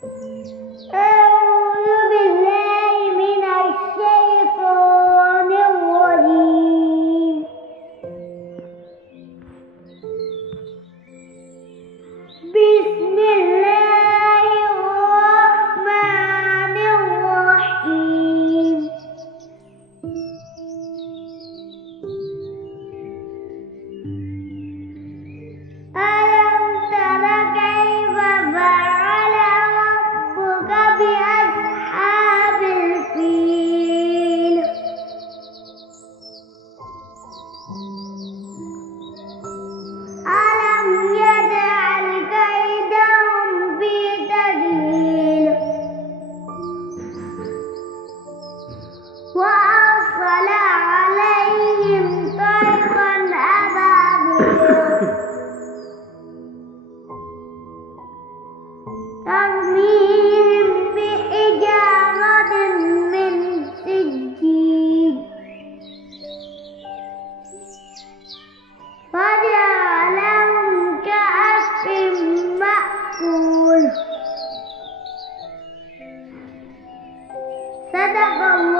أعوذ بالله من الشيطان الرجيم. بسم الله الرحمن الرحيم. ألم تر كيف فعل ربك بأصحاب الفيل؟ ألم يجعل كيدهم في تضليل وأرسل عليهم طيرا أبابيل ترميهم بحجارة من سجيل فجعلهم كعصف مأكول. صدق الله.